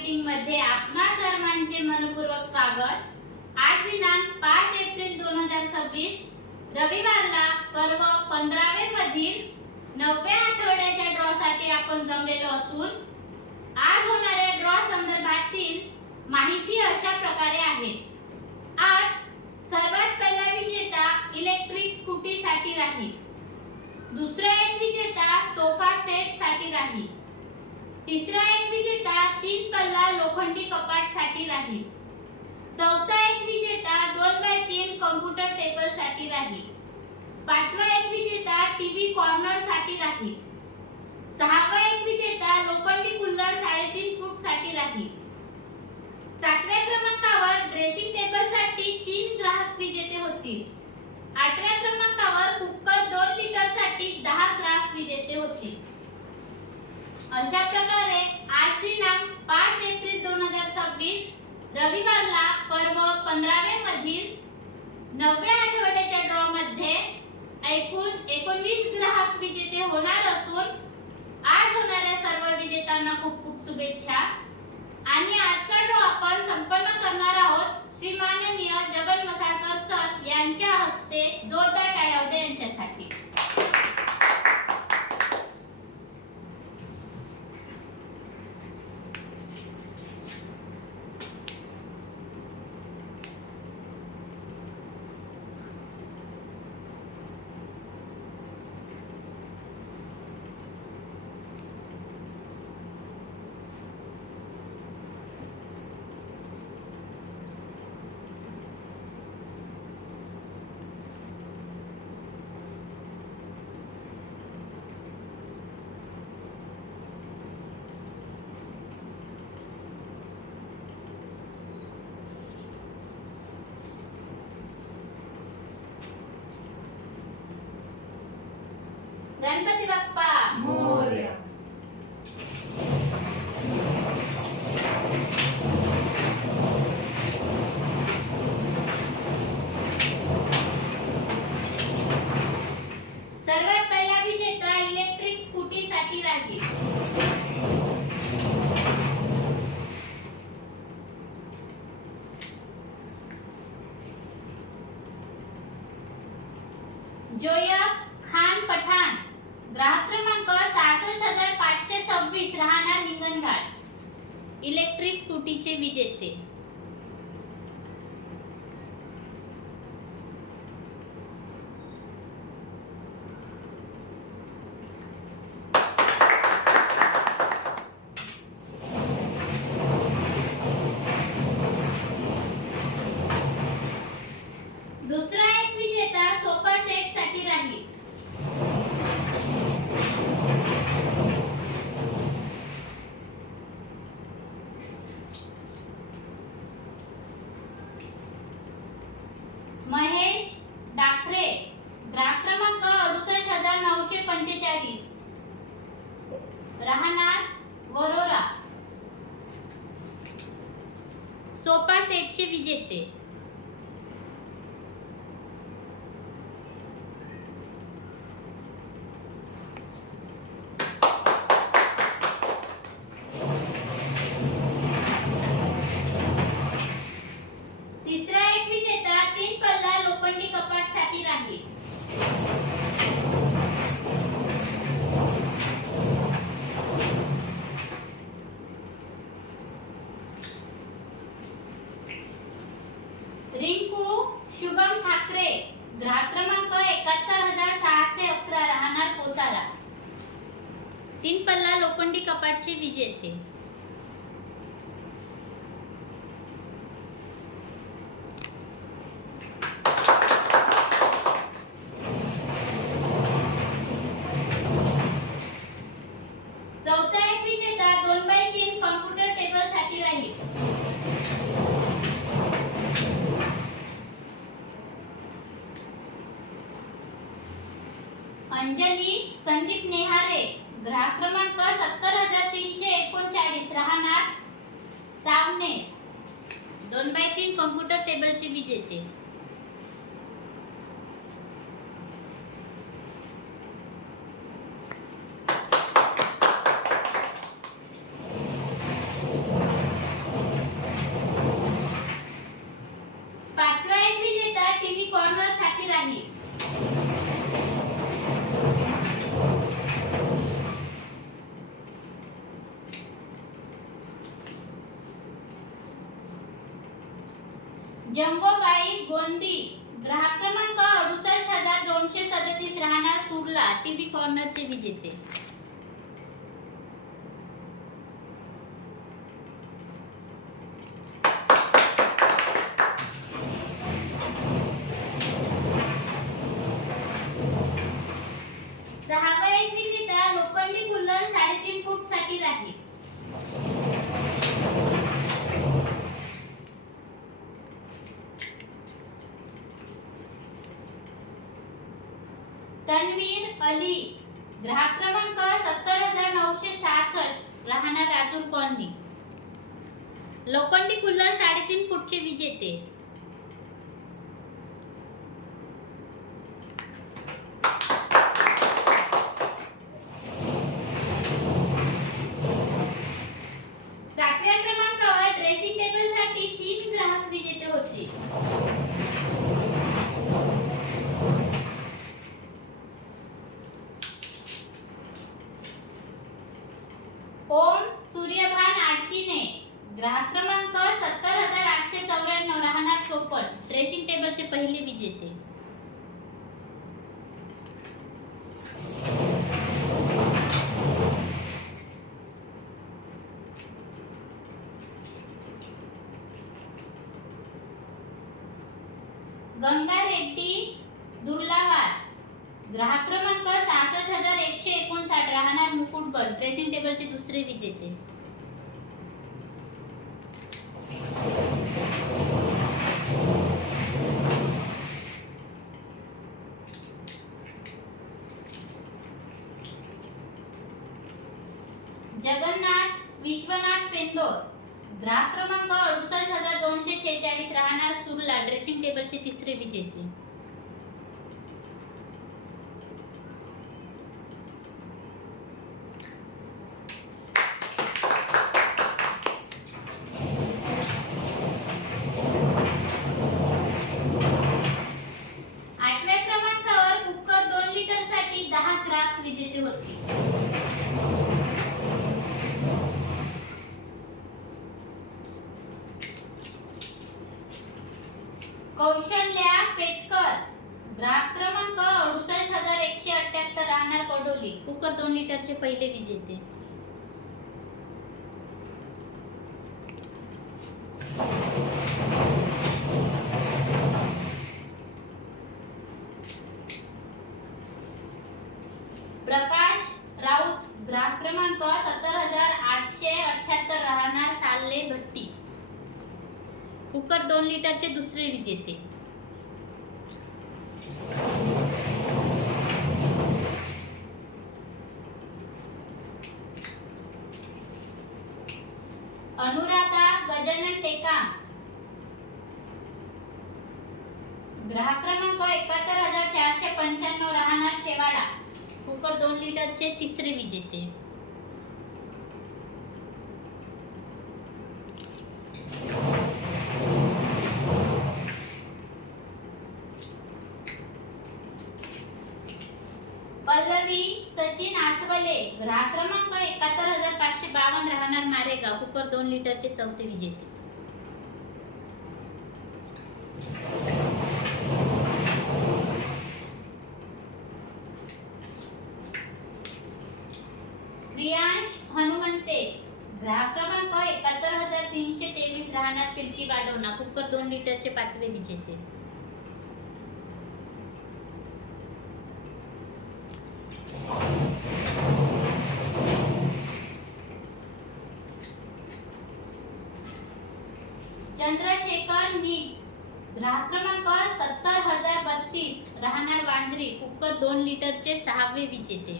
Marketing मध्ये आपणा सर्वांचे मनपूर्वक स्वागत। आज दिनांक 5 एप्रिल 2026 रविवारला पर्व 15वे मधील 9व्या आठवड्याच्या ड्रॉ साठी आपण जमलेलो असून आज होणाऱ्या ड्रॉ संदर्भातील माहिती अशा प्रकारे आहे। आज सर्वात पहिला विजेता इलेक्ट्रिक स्कूटी साठी राहील, दुसरा एक विजेता सोफा सेट साठी राहील, तिसरा एक विजेता 3 पल्ला लोखंडी कपाट साठी राहील, चौथा एक विजेता 2x3 कॉम्प्युटर टेबल साठी राहील, पाचवा एक विजेता टीव्ही कॉर्नर साठी राहील, सहावा एक विजेता लोखंडी कूलर 3.5 फूट साठी राहील, सातव्या क्रमांकावर ड्रेसिंग टेबल साठी 3 ग्राहक विजेते होतील, आठव्या क्रमांकावर कुकर 2 लिटर साठी 10 ग्राहक विजेते होतील। अशा प्रकारे आज दिनांक 5 एप्रिल 2026 रविवारला पर्व 15वे मधील 9व्या आठवड्याच्या ड्रॉ मध्ये एकूण 19 ग्राहक विजेते होणार असून आज होणाऱ्या सर्व विजेत्यांना खूप खूप शुभेच्छा। आणि आजचा ड्रॉ आपण संपन्न करणार आहोत श्री माननीय जगन मसाळकर सर यांच्या हस्ते। जोरदार टाळ्या होऊ द्या यांच्यासाठी। गणपती बाप्पा मोरया। सर्वात पहिला विजेता इलेक्ट्रिक स्कूटी साठी राहील, जोयब खान पठाण, ग्राहक क्रमांक 66526 राहणार हिंगणघाट, इलेक्ट्रिक स्कूटीचे विजेते। दुसरा एक विजेता सोफा सेट साठी राहील, महेश डाकरे, ग्राहक क्रमांक 68945 राहणार वरोरा, सोफा सेटचे विजेते। तिसरा एक विजेता 3 पल्ला लोखंडी कपाट साठी राहील, रिंकू शुभम ठाकरे, ग्राहक क्रमांक 71611 राहणार कोसारा, 3 पल्ला लोखंडी कपाटचे विजेते। चौथा एक विजेता 2x3 कॉम्प्युटर टेबल साठी राहील, अंजली संदीप नेहारे, ग्राहक क्रमांक 70339 राहणार सावने, 2x3 कॉम्प्युटर टेबलचे विजेते। जंगोबाई गोंदी ग्राहक क्रमांक 68237 राहणार सुरला टीव्ही कॉर्नरचे विजेते. सहावा एक विजेता लोखंडी कुल्हड़ 3.5 फूट साठी राहील. तन्वीर अली ग्राहक क्रमांक 70966 राहणार राजूर कॉलनी लोखंडी कुल्हड़ 3.5 फूटचे विजेते. सातव्या क्रमांकावर ड्रेसिंग टेबल साठी 3 ग्राहक विजेते होते. ओम सूर्यभान आडकीने ग्राहक क्रमांक 70894 राहणार चोपड ड्रेसिंग टेबलचे पहिले विजेते. गंगा रेड्डी दुर्लावार ग्राहक क्रमांक 66159 राहणार मुकुटगड ड्रेसिंग टेबलचे दुसरे विजेते. जगन्नाथ विश्वनाथ पेंदोर ग्राहक क्रमांक 68246 राहणार सुरला ड्रेसिंग टेबलचे तिसरे विजेते. आठव्या क्रमांकावर कुकर 2 लिटर साठी 10 ग्राहक विजेते होते. कौशल्या पेटकर ग्राहक क्रमांक 68178 राहणार कडोली कुकर 2 लिटरचे पहिले विजेते. प्रकाश राऊत ग्राहक क्रमांक 70878 राहणार साल्ले भट्टी कुकर 2 लिटरचे दुसरे विजेते. अनुराधा गजानन टेकाम ग्राहक क्रमांक 71495 राहणार शेवाडा कुकर 2 लिटरचे तिसरे विजेते. पल्लवी सचिन आसवले ग्राहक क्रमांक 71552 राहणार मारेगाव कुकर 2 लिटरचे चौथे विजेते. प्रियांश हनुमंते ग्राहक क्रमांक 71323 राहणार फिरकी वाढवणा कुकर 2 लिटरचे पाचवे विजेते. चंद्रशेखर नीट ग्राहक क्रमांक 70032 राहणार वांजरी कुकर 2 लिटरचे सहावे विजेते.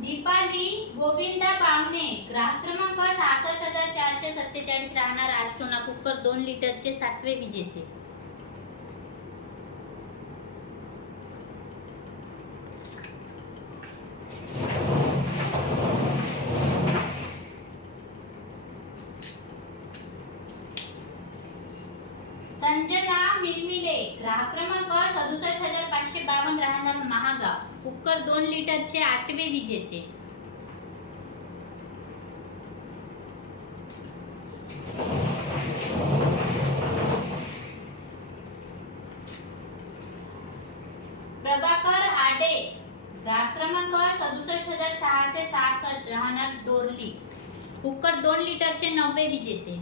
दीपाली गोविंदा पावणे ग्राहक क्रमांक 66447 राहणार आष्टोना कुकर 2 लिटरचे सातवे विजेते. संजना मिलमिले ग्राहक क्रमांक 67552 लिटरचे 8वे विजेते. प्रभाकर आडे, ग्राहक क्रमांक 67,666, राहणार डोरली, कुकर 2 लिटरचे 9वे विजेते.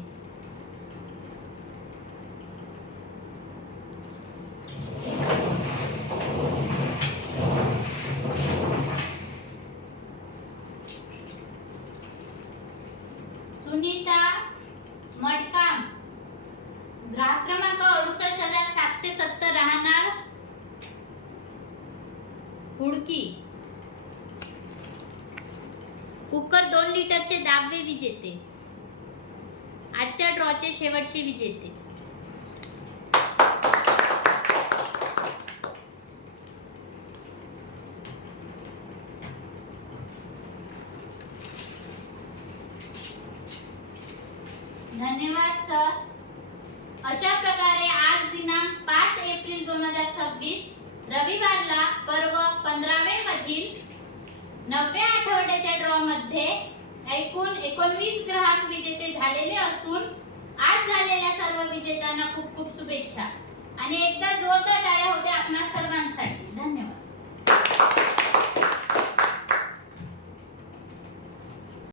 सुनीता मडकाम, ग्राहक क्रमांक 68,770, राहणार हुडकी, कुकर 2 लिटरचे 10वे विजेते. आजच्या ड्रॉचे शेवटचे विजेते. धन्यवाद सर. अशा प्रकारे आज दिनांक 5 एप्रिल 2026 रविवारला पर्व 15वे मधील 9व्या आठवड्याच्या ड्रॉ मध्ये एकूण 19 ग्राहक विजेते झालेले असून आज झालेल्या सर्व विजेत्यांना खूप खूप शुभेच्छा आणि एकदा जोरदार टाळ्या होत्या आपणा सर्वांसाठी. धन्यवाद.